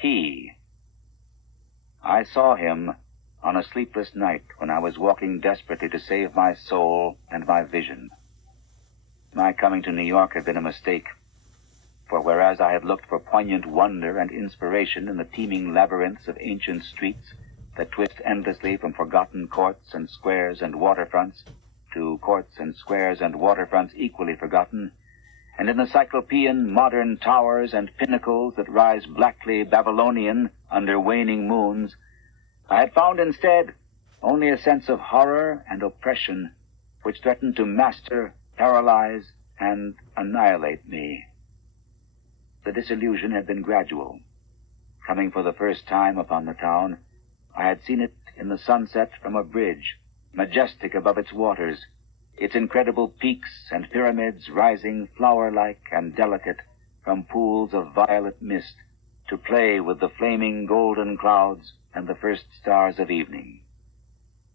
He. I saw him on a sleepless night when I was walking desperately to save my soul and my vision. My coming to New York had been a mistake, for whereas I had looked for poignant wonder and inspiration in the teeming labyrinths of ancient streets that twist endlessly from forgotten courts and squares and waterfronts to courts and squares and waterfronts equally forgotten, and in the cyclopean modern towers and pinnacles that rise blackly Babylonian under waning moons, I had found instead only a sense of horror and oppression which threatened to master, paralyze, and annihilate me. The disillusion had been gradual. Coming for the first time upon the town, I had seen it in the sunset from a bridge, majestic above its waters, its incredible peaks and pyramids rising flower-like and delicate from pools of violet mist to play with the flaming golden clouds and the first stars of evening.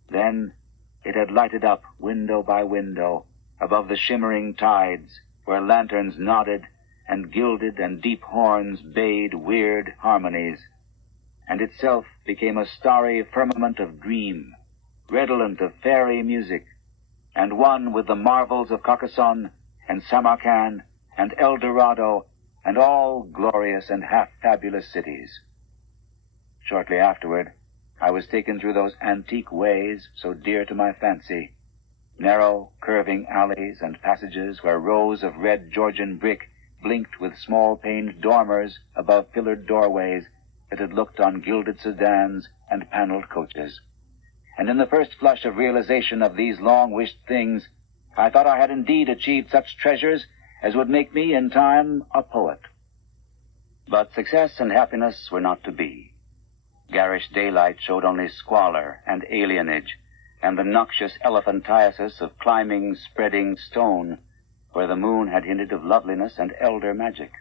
Then it had lighted up window by window above the shimmering tides where lanterns nodded and gilded and deep horns bayed weird harmonies, and itself became a starry firmament of dream, redolent of fairy music, and one with the marvels of Carcassonne and Samarkand and El Dorado and all glorious and half-fabulous cities. Shortly afterward, I was taken through those antique ways so dear to my fancy, narrow, curving alleys and passages where rows of red Georgian brick blinked with small-paned dormers above pillared doorways that had looked on gilded sedans and paneled coaches. And in the first flush of realization of these long-wished things, I thought I had indeed achieved such treasures as would make me, in time, a poet. But success and happiness were not to be. Garish daylight showed only squalor and alienage, and the noxious elephantiasis of climbing, spreading stone, where the moon had hinted of loveliness and elder magic.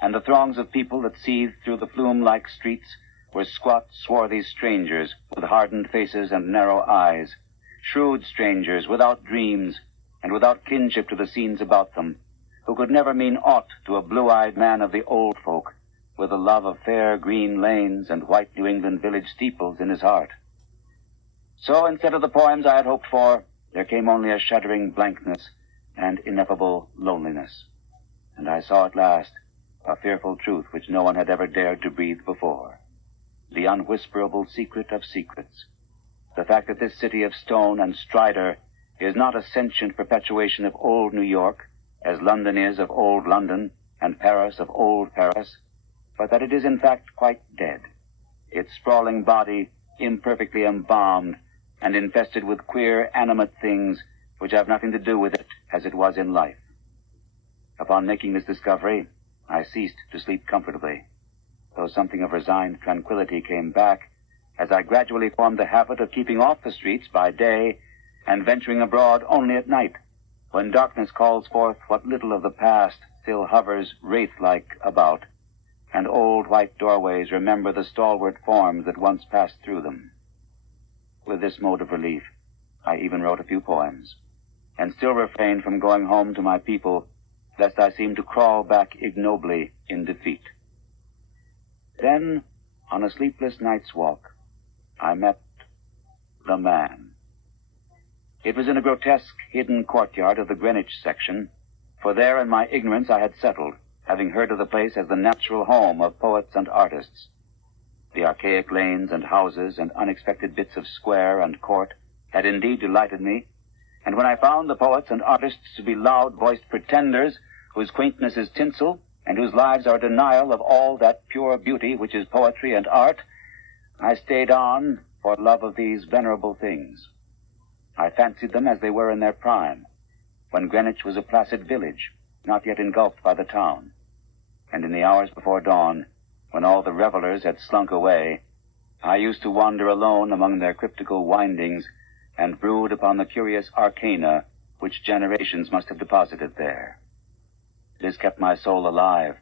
And the throngs of people that seethed through the flume-like streets were squat, swarthy strangers with hardened faces and narrow eyes, shrewd strangers without dreams and without kinship to the scenes about them, who could never mean aught to a blue-eyed man of the old folk, with the love of fair green lanes and white New England village steeples in his heart. So instead of the poems I had hoped for, there came only a shuddering blankness and ineffable loneliness. And I saw at last a fearful truth which no one had ever dared to breathe before. The unwhisperable secret of secrets. The fact that this city of stone and strider is not a sentient perpetuation of old New York, as London is of old London and Paris of old Paris, but that it is in fact quite dead, its sprawling body imperfectly embalmed and infested with queer animate things which have nothing to do with it as it was in life. Upon making this discovery, I ceased to sleep comfortably, though something of resigned tranquility came back as I gradually formed the habit of keeping off the streets by day and venturing abroad only at night, when darkness calls forth what little of the past still hovers wraith-like about, and old white doorways remember the stalwart forms that once passed through them. With this mode of relief, I even wrote a few poems, and still refrained from going home to my people, lest I seemed to crawl back ignobly in defeat. Then, on a sleepless night's walk, I met the man. It was in a grotesque, hidden courtyard of the Greenwich section, for there in my ignorance I had settled, having heard of the place as the natural home of poets and artists. The archaic lanes and houses and unexpected bits of square and court had indeed delighted me, and when I found the poets and artists to be loud-voiced pretenders whose quaintness is tinsel and whose lives are denial of all that pure beauty which is poetry and art, I stayed on for love of these venerable things. I fancied them as they were in their prime, when Greenwich was a placid village, not yet engulfed by the town, and in the hours before dawn, when all the revelers had slunk away, I used to wander alone among their cryptical windings and brood upon the curious arcana which generations must have deposited there. This kept my soul alive,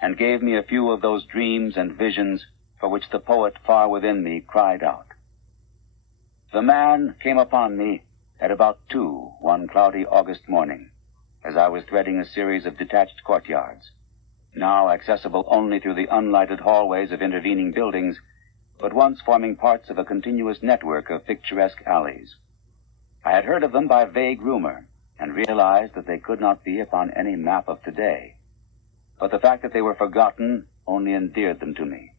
and gave me a few of those dreams and visions for which the poet far within me cried out. The man came upon me at about 2 one cloudy August morning, as I was threading a series of detached courtyards, now accessible only through the unlighted hallways of intervening buildings, but once forming parts of a continuous network of picturesque alleys. I had heard of them by vague rumor, and realized that they could not be upon any map of today. But the fact that they were forgotten only endeared them to me,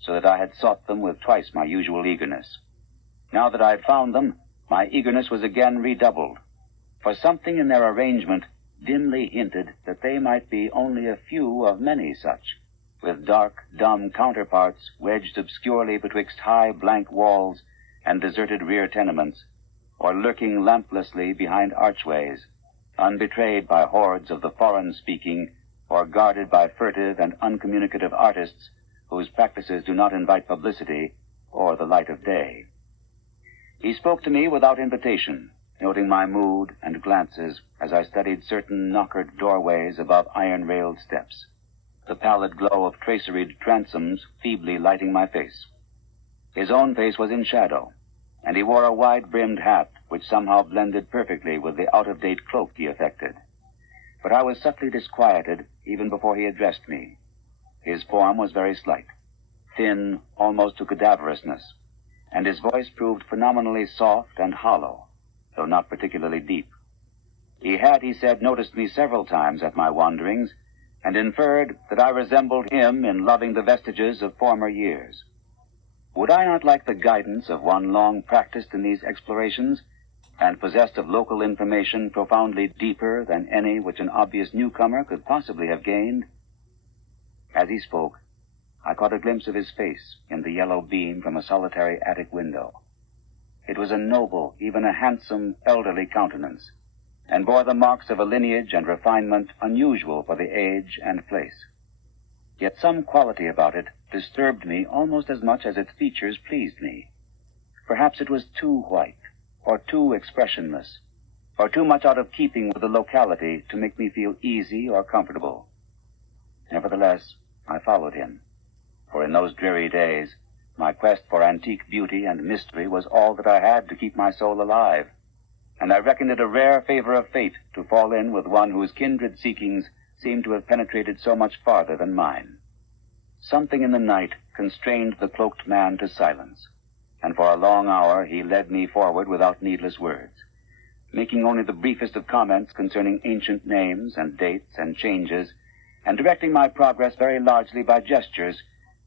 so that I had sought them with twice my usual eagerness. Now that I had found them, my eagerness was again redoubled, for something in their arrangement dimly hinted that they might be only a few of many such, with dark, dumb counterparts wedged obscurely betwixt high blank walls and deserted rear tenements, or lurking lamplessly behind archways, unbetrayed by hordes of the foreign-speaking, or guarded by furtive and uncommunicative artists whose practices do not invite publicity or the light of day. He spoke to me without invitation, noting my mood and glances as I studied certain knockered doorways above iron-railed steps, the pallid glow of traceried transoms feebly lighting my face. His own face was in shadow, and he wore a wide-brimmed hat which somehow blended perfectly with the out-of-date cloak he affected. But I was subtly disquieted even before he addressed me. His form was very slight, thin almost to cadaverousness, and his voice proved phenomenally soft and hollow, though not particularly deep. He had, he said, noticed me several times at my wanderings, and inferred that I resembled him in loving the vestiges of former years. Would I not like the guidance of one long practiced in these explorations, and possessed of local information profoundly deeper than any which an obvious newcomer could possibly have gained? As he spoke, I caught a glimpse of his face in the yellow beam from a solitary attic window. It was a noble, even a handsome, elderly countenance, and bore the marks of a lineage and refinement unusual for the age and place. Yet some quality about it disturbed me almost as much as its features pleased me. Perhaps it was too white, or too expressionless, or too much out of keeping with the locality to make me feel easy or comfortable. Nevertheless, I followed him, for in those dreary days, my quest for antique beauty and mystery was all that I had to keep my soul alive, and I reckoned it a rare favor of fate to fall in with one whose kindred seekings seemed to have penetrated so much farther than mine. Something in the night constrained the cloaked man to silence, and for a long hour he led me forward without needless words, making only the briefest of comments concerning ancient names and dates and changes, and directing my progress very largely by gestures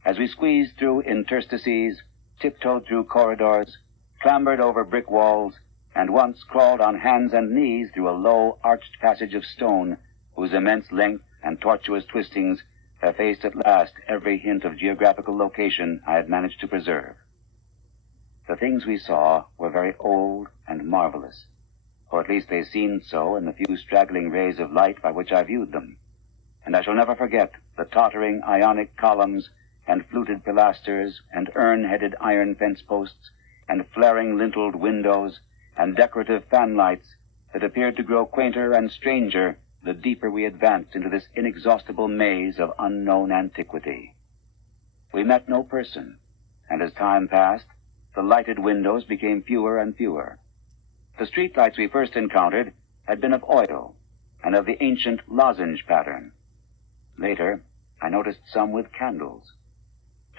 as we squeezed through interstices, tiptoed through corridors, clambered over brick walls, and once crawled on hands and knees through a low, arched passage of stone whose immense length and tortuous twistings effaced at last every hint of geographical location I had managed to preserve. The things we saw were very old and marvelous, or at least they seemed so in the few straggling rays of light by which I viewed them, and I shall never forget the tottering Ionic columns and fluted pilasters and urn-headed iron fence posts and flaring linteled windows and decorative fanlights that appeared to grow quainter and stranger the deeper we advanced into this inexhaustible maze of unknown antiquity. We met no person, and as time passed, the lighted windows became fewer and fewer. The streetlights we first encountered had been of oil and of the ancient lozenge pattern. Later, I noticed some with candles.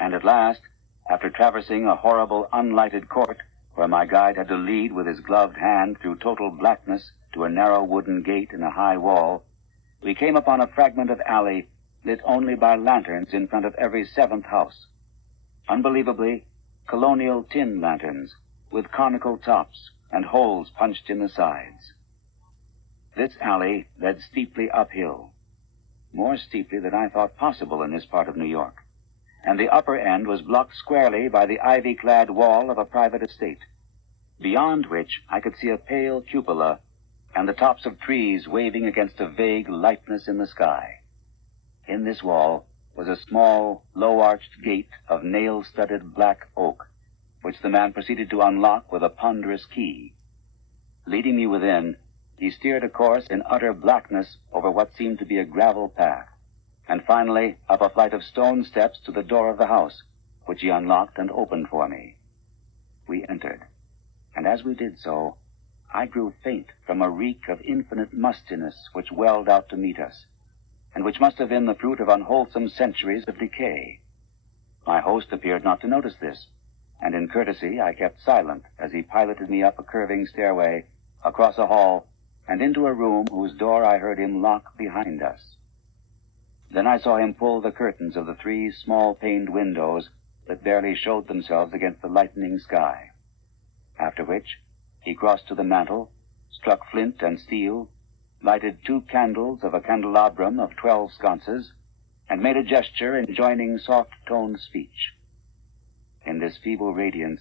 And at last, after traversing a horrible unlighted court where my guide had to lead with his gloved hand through total blackness to a narrow wooden gate in a high wall, we came upon a fragment of alley lit only by lanterns in front of every seventh house. Unbelievably, colonial tin lanterns with conical tops and holes punched in the sides. This alley led steeply uphill, more steeply than I thought possible in this part of New York, and the upper end was blocked squarely by the ivy-clad wall of a private estate, beyond which I could see a pale cupola and the tops of trees waving against a vague lightness in the sky. In this wall was a small, low-arched gate of nail-studded black oak, which the man proceeded to unlock with a ponderous key. Leading me within, he steered a course in utter blackness over what seemed to be a gravel path, and finally up a flight of stone steps to the door of the house, which he unlocked and opened for me. We entered, and as we did so, I grew faint from a reek of infinite mustiness which welled out to meet us, and which must have been the fruit of unwholesome centuries of decay. My host appeared not to notice this, and in courtesy I kept silent as he piloted me up a curving stairway, across a hall, and into a room whose door I heard him lock behind us. Then I saw him pull the curtains of the 3 small-paned windows that barely showed themselves against the lightening sky, after which he crossed to the mantel, struck flint and steel, lighted 2 candles of a candelabrum of 12 sconces, and made a gesture enjoining soft-toned speech. In this feeble radiance,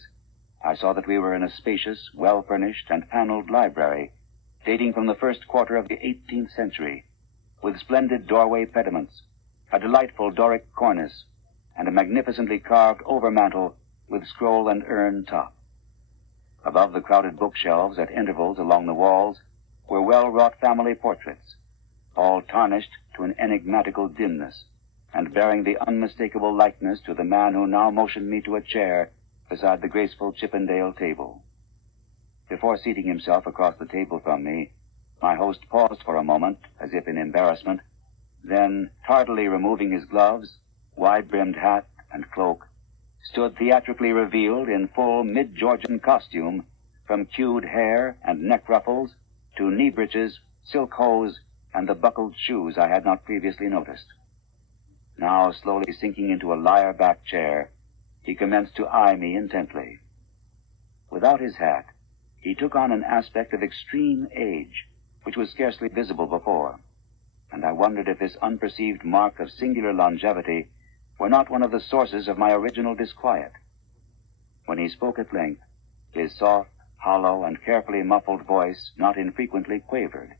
I saw that we were in a spacious, well-furnished, and paneled library, dating from the first quarter of the 18th century, with splendid doorway pediments, a delightful Doric cornice, and a magnificently carved overmantel with scroll and urn top. Above the crowded bookshelves at intervals along the walls were well-wrought family portraits, all tarnished to an enigmatical dimness, and bearing the unmistakable likeness to the man who now motioned me to a chair beside the graceful Chippendale table. Before seating himself across the table from me, my host paused for a moment, as if in embarrassment, then, tardily removing his gloves, wide-brimmed hat, and cloak, stood theatrically revealed in full mid-Georgian costume, from queued hair and neck ruffles to knee breeches, silk hose, and the buckled shoes I had not previously noticed. Now, slowly sinking into a lyre-back chair, he commenced to eye me intently. Without his hat, he took on an aspect of extreme age, which was scarcely visible before, and I wondered if this unperceived mark of singular longevity were not one of the sources of my original disquiet. When he spoke at length, his soft, hollow, and carefully muffled voice not infrequently quavered,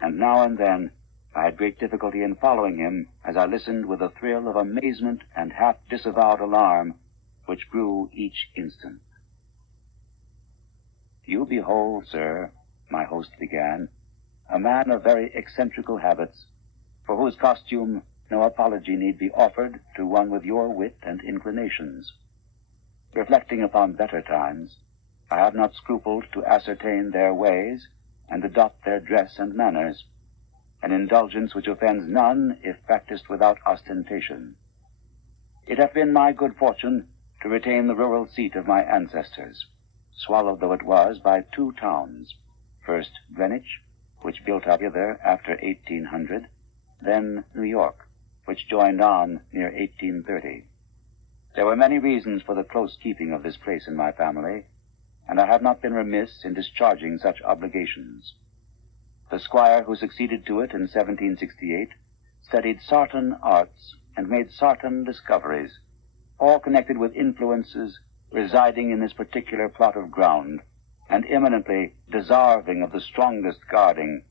and now and then I had great difficulty in following him as I listened with a thrill of amazement and half-disavowed alarm which grew each instant. "You behold, sir," my host began, "a man of very eccentrical habits, for whose costume no apology need be offered to one with your wit and inclinations. Reflecting upon better times, I have not scrupled to ascertain their ways and adopt their dress and manners, an indulgence which offends none if practiced without ostentation. It hath been my good fortune to retain the rural seat of my ancestors, swallowed though it was by 2 towns, first Greenwich, which built up hither after 1800, then New York, which joined on near 1830. There were many reasons for the close keeping of this place in my family, and I have not been remiss in discharging such obligations. The squire who succeeded to it in 1768 studied certain arts and made certain discoveries, all connected with influences residing in this particular plot of ground, and eminently deserving of the strongest guarding.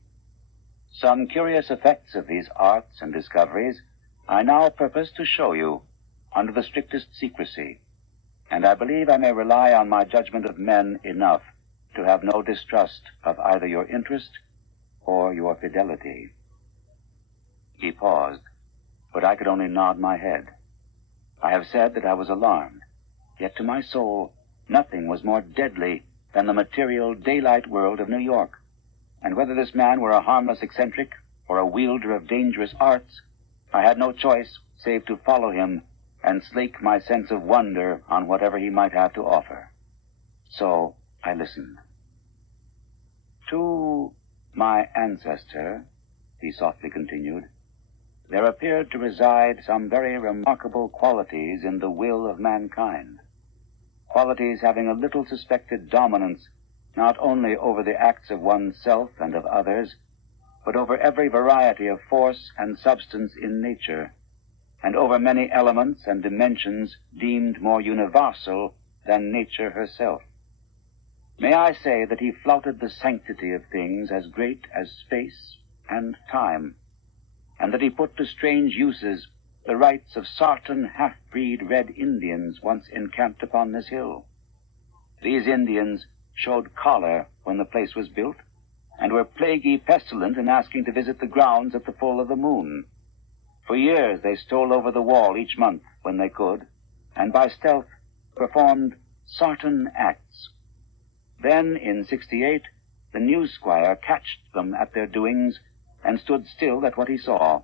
Some curious effects of these arts and discoveries I now purpose to show you under the strictest secrecy, and I believe I may rely on my judgment of men enough to have no distrust of either your interest or your fidelity." He paused, but I could only nod my head. I have said that I was alarmed, yet to my soul nothing was more deadly than the material daylight world of New York, and whether this man were a harmless eccentric or a wielder of dangerous arts, I had no choice save to follow him and slake my sense of wonder on whatever he might have to offer. So I listened. "To my ancestor," he softly continued, "there appeared to reside some very remarkable qualities in the will of mankind, qualities having a little suspected dominance not only over the acts of oneself and of others, but over every variety of force and substance in nature, and over many elements and dimensions deemed more universal than nature herself. May I say that he flouted the sanctity of things as great as space and time, and that he put to strange uses the rights of certain half-breed Red Indians once encamped upon this hill. These Indians showed choler when the place was built, and were plaguy pestilent in asking to visit the grounds at the full of the moon. For years they stole over the wall each month when they could, and by stealth performed certain acts. Then, in 68, the new squire catched them at their doings and stood still at what he saw.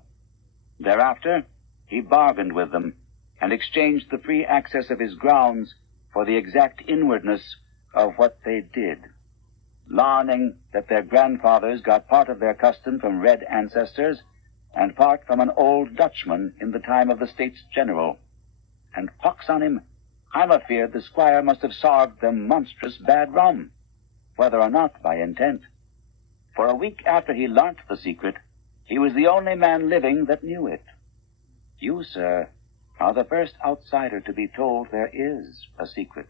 Thereafter, he bargained with them and exchanged the free access of his grounds for the exact inwardness of what they did, learning that their grandfathers got part of their custom from red ancestors and part from an old Dutchman in the time of the States General. And pox on him, I'm afeard the squire must have sarved them monstrous bad rum, whether or not by intent. For a week after he learnt the secret, he was the only man living that knew it. You, sir, are the first outsider to be told there is a secret.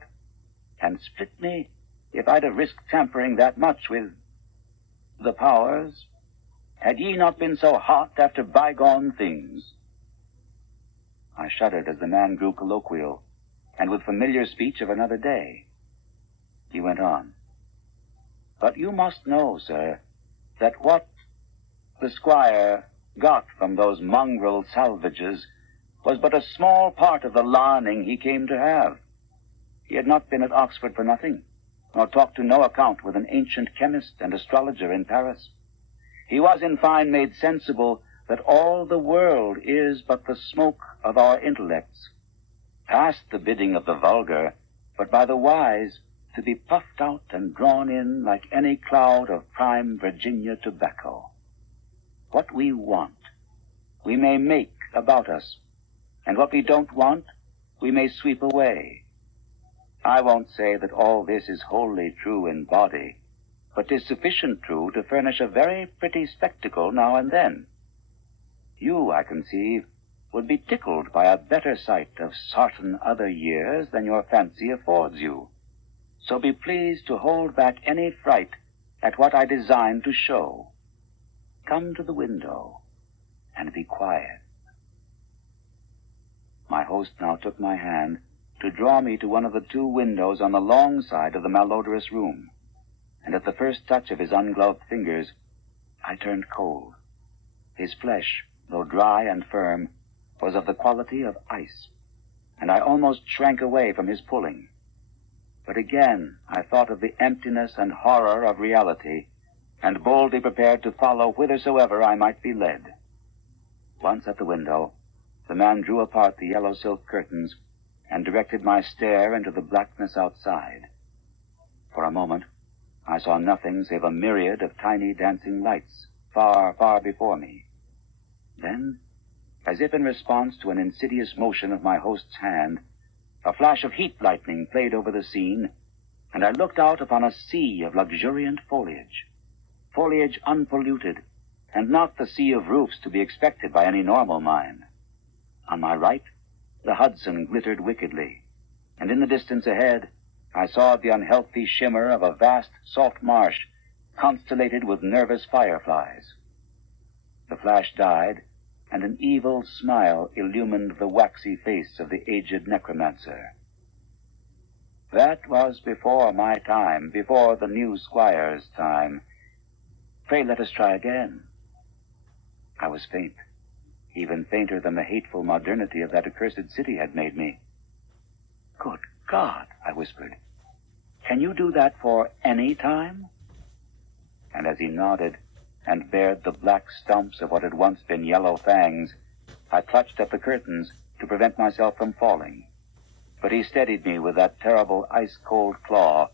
And split me if I'd have risked tampering that much with the powers, had ye not been so hot after bygone things. I shuddered as the man grew colloquial, and with familiar speech of another day. He went on. But you must know, sir, that what the squire got from those mongrel salvages was but a small part of the learning he came to have. He had not been at Oxford for nothing, nor talked to no account with an ancient chemist and astrologer in Paris. He was, in fine, made sensible that all the world is but the smoke of our intellects, past the bidding of the vulgar, but by the wise to be puffed out and drawn in like any cloud of prime Virginia tobacco. What we want, we may make about us, and what we don't want, we may sweep away. I won't say that all this is wholly true in body, but 'tis sufficient true to furnish a very pretty spectacle now and then. You, I conceive, would be tickled by a better sight of certain other years than your fancy affords you. So be pleased to hold back any fright at what I design to show. Come to the window and be quiet. My host now took my hand to draw me to one of the two windows on the long side of the malodorous room, and at the first touch of his ungloved fingers, I turned cold. His flesh, though dry and firm, was of the quality of ice, and I almost shrank away from his pulling. But again I thought of the emptiness and horror of reality, and boldly prepared to follow whithersoever I might be led. Once at the window, the man drew apart the yellow silk curtains and directed my stare into the blackness outside. For a moment, I saw nothing save a myriad of tiny dancing lights far, far before me. Then, as if in response to an insidious motion of my host's hand, a flash of heat lightning played over the scene, and I looked out upon a sea of luxuriant foliage unpolluted, and not the sea of roofs to be expected by any normal mind. On my right, the Hudson glittered wickedly, and in the distance ahead, I saw the unhealthy shimmer of a vast salt marsh constellated with nervous fireflies. The flash died, and an evil smile illumined the waxy face of the aged necromancer. That was before my time, before the new squire's time. Pray let us try again. I was faint, even fainter than the hateful modernity of that accursed city had made me. Good God, I whispered, can you do that for any time? And as he nodded and bared the black stumps of what had once been yellow fangs, I clutched at the curtains to prevent myself from falling. But he steadied me with that terrible ice-cold claw,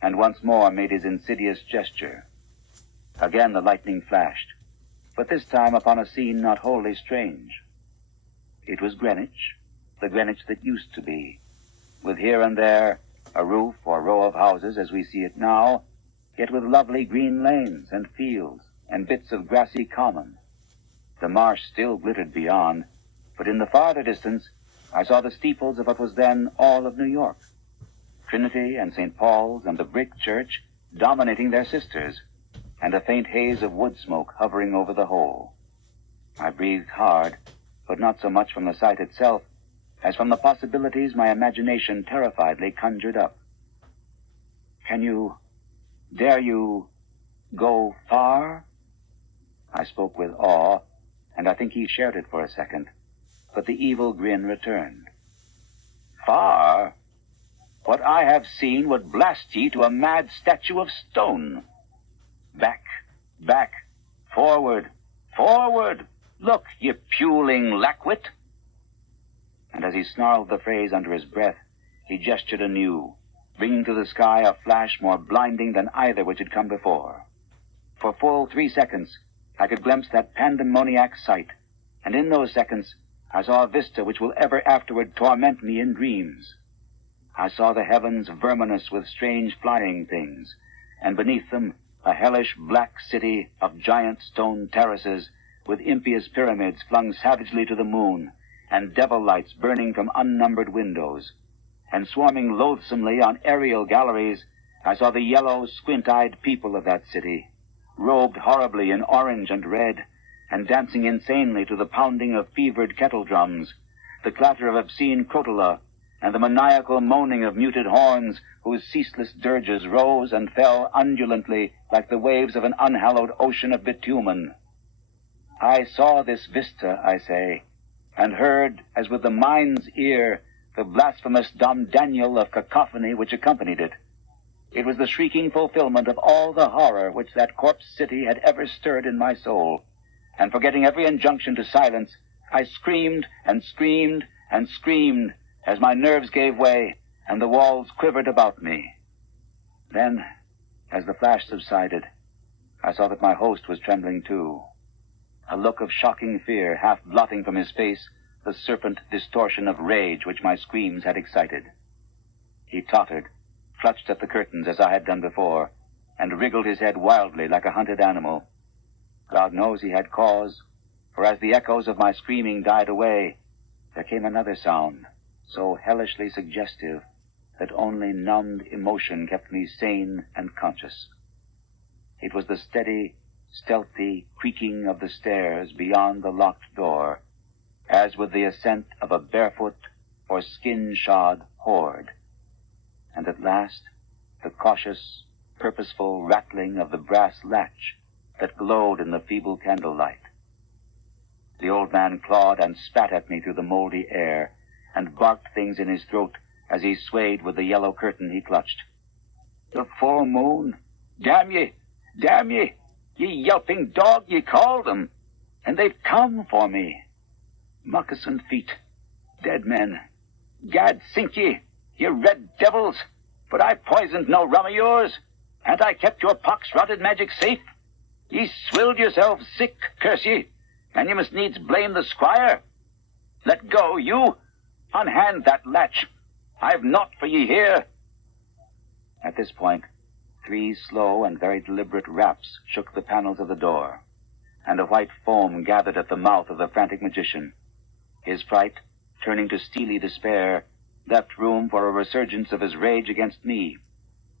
and once more made his insidious gesture. Again the lightning flashed, but this time upon a scene not wholly strange. It was Greenwich, the Greenwich that used to be, with here and there a roof or row of houses as we see it now, yet with lovely green lanes and fields and bits of grassy common. The marsh still glittered beyond, but in the farther distance I saw the steeples of what was then all of New York, Trinity and St. Paul's and the brick church dominating their sisters, and a faint haze of wood smoke hovering over the whole. I breathed hard, but not so much from the sight itself as from the possibilities my imagination terrifiedly conjured up. Dare you go far? I spoke with awe, and I think he shared it for a second, but the evil grin returned. Far? What I have seen would blast ye to a mad statue of stone. Back, back, forward, forward, Look, ye puling lackwit!" And as he snarled the phrase under his breath, he gestured anew, bringing to the sky a flash more blinding than either which had come before. For full 3 seconds, I could glimpse that pandemoniac sight, and in those seconds, I saw a vista which will ever afterward torment me in dreams. I saw the heavens verminous with strange flying things, and beneath them a hellish black city of giant stone terraces with impious pyramids flung savagely to the moon, and devil lights burning from unnumbered windows. And swarming loathsomely on aerial galleries, I saw the yellow, squint-eyed people of that city, robed horribly in orange and red, and dancing insanely to the pounding of fevered kettle drums, the clatter of obscene crotala, and the maniacal moaning of muted horns whose ceaseless dirges rose and fell undulantly like the waves of an unhallowed ocean of bitumen. I saw this vista, I say, and heard, as with the mind's ear, the blasphemous Dom Daniel of cacophony which accompanied it. It was the shrieking fulfillment of all the horror which that corpse city had ever stirred in my soul, and forgetting every injunction to silence, I screamed and screamed and screamed as my nerves gave way and the walls quivered about me. Then, as the flash subsided, I saw that my host was trembling too, a look of shocking fear half blotting from his face the serpent distortion of rage which my screams had excited. He tottered, clutched at the curtains as I had done before, and wriggled his head wildly like a hunted animal. God knows he had cause, for as the echoes of my screaming died away, there came another sound, so hellishly suggestive that only numbed emotion kept me sane and conscious. It was the steady, stealthy creaking of the stairs beyond the locked door, as with the ascent of a barefoot or skin-shod horde. And at last, the cautious, purposeful rattling of the brass latch that glowed in the feeble candlelight. The old man clawed and spat at me through the moldy air, and barked things in his throat as he swayed with the yellow curtain he clutched. "The full moon! Damn ye! Damn ye! Ye yelping dog, ye called them! And they've come for me! Moccasined feet! Dead men! Gad sink ye, ye red devils! But I poisoned no rum of yours, and I kept your pox-rotted magic safe. Ye swilled yourselves sick, curse ye, and ye must needs blame the squire. Let go, you! Unhand that latch! I've naught for ye here." At this point, 3 slow and very deliberate raps shook the panels of the door, and a white foam gathered at the mouth of the frantic magician. His fright, turning to steely despair, left room for a resurgence of his rage against me,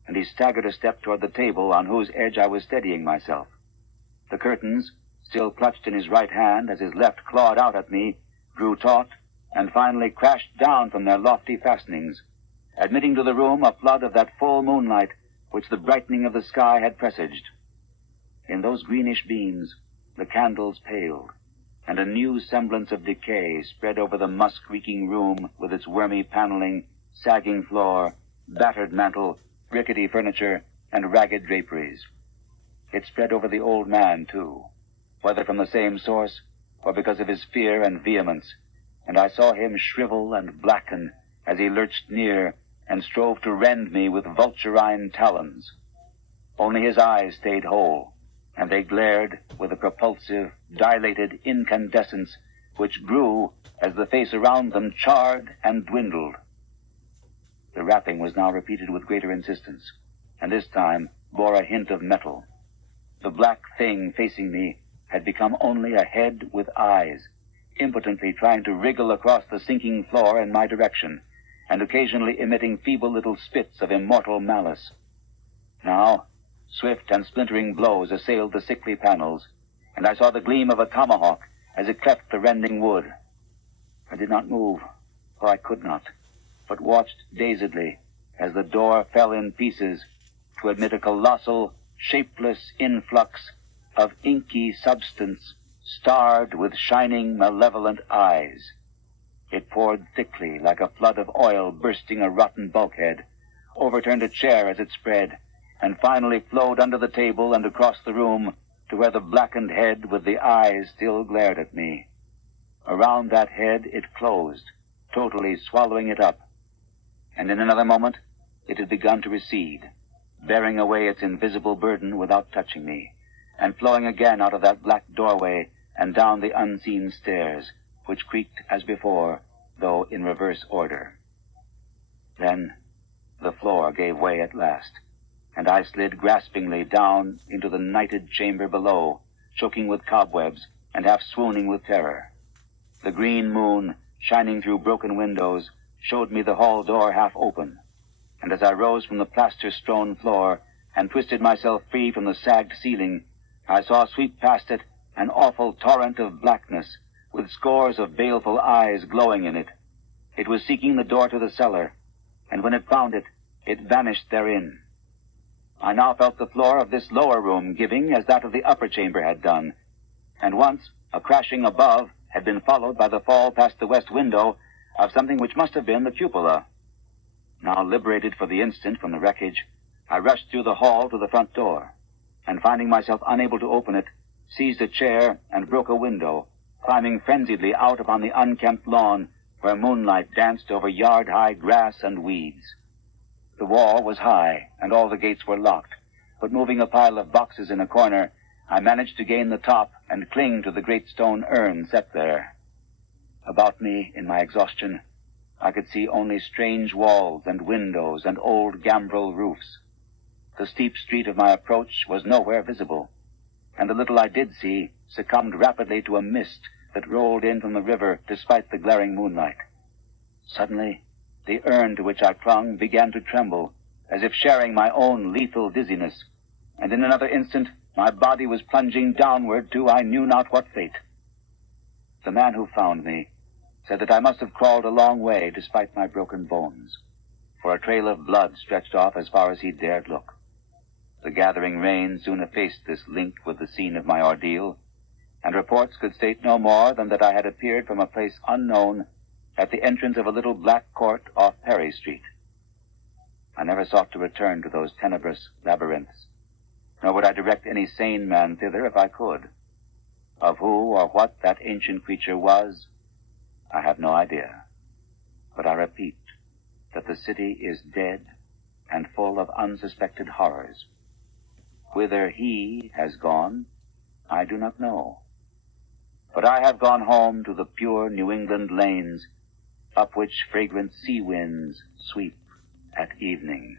and he staggered a step toward the table on whose edge I was steadying myself. The curtains, still clutched in his right hand as his left clawed out at me, grew taut and finally crashed down from their lofty fastenings, admitting to the room a flood of that full moonlight which the brightening of the sky had presaged. In those greenish beams, the candles paled, and a new semblance of decay spread over the musk-reeking room with its wormy paneling, sagging floor, battered mantel, rickety furniture, and ragged draperies. It spread over the old man, too, whether from the same source or because of his fear and vehemence, and I saw him shrivel and blacken as he lurched near and strove to rend me with vulturine talons. Only his eyes stayed whole, and they glared with a propulsive, dilated incandescence which grew as the face around them charred and dwindled. The rapping was now repeated with greater insistence, and this time bore a hint of metal. The black thing facing me had become only a head with eyes, impotently trying to wriggle across the sinking floor in my direction, and occasionally emitting feeble little spits of immortal malice. Now, swift and splintering blows assailed the sickly panels, and I saw the gleam of a tomahawk as it cleft the rending wood. I did not move, for I could not, but watched dazedly as the door fell in pieces to admit a colossal, shapeless influx of inky substance starred with shining, malevolent eyes. It poured thickly like a flood of oil bursting a rotten bulkhead, overturned a chair as it spread, and finally flowed under the table and across the room to where the blackened head with the eyes still glared at me. Around that head it closed, totally swallowing it up. And in another moment it had begun to recede, bearing away its invisible burden without touching me, and flowing again out of that black doorway and down the unseen stairs, which creaked as before, though in reverse order. Then the floor gave way at last, and I slid graspingly down into the nighted chamber below, choking with cobwebs and half swooning with terror. The green moon, shining through broken windows, showed me the hall door half open, and as I rose from the plaster-strewn floor and twisted myself free from the sagged ceiling, I saw sweep past it an awful torrent of blackness, with scores of baleful eyes glowing in it. It was seeking the door to the cellar, and when it found it, it vanished therein. I now felt the floor of this lower room giving as that of the upper chamber had done, and once a crashing above had been followed by the fall past the west window of something which must have been the cupola. Now liberated for the instant from the wreckage, I rushed through the hall to the front door, and finding myself unable to open it, seized a chair and broke a window, climbing frenziedly out upon the unkempt lawn where moonlight danced over yard-high grass and weeds. The wall was high, and all the gates were locked, but moving a pile of boxes in a corner, I managed to gain the top and cling to the great stone urn set there. About me, in my exhaustion, I could see only strange walls and windows and old gambrel roofs. The steep street of my approach was nowhere visible, and the little I did see succumbed rapidly to a mist that rolled in from the river despite the glaring moonlight. Suddenly, the urn to which I clung began to tremble, as if sharing my own lethal dizziness, and in another instant my body was plunging downward to I knew not what fate. The man who found me said that I must have crawled a long way despite my broken bones, for a trail of blood stretched off as far as he dared look. The gathering rain soon effaced this link with the scene of my ordeal, and reports could state no more than that I had appeared from a place unknown at the entrance of a little black court off Perry Street. I never sought to return to those tenebrous labyrinths, nor would I direct any sane man thither if I could. Of who or what that ancient creature was, I have no idea. But I repeat that the city is dead and full of unsuspected horrors. Whither he has gone, I do not know. But I have gone home to the pure New England lanes up which fragrant sea winds sweep at evening.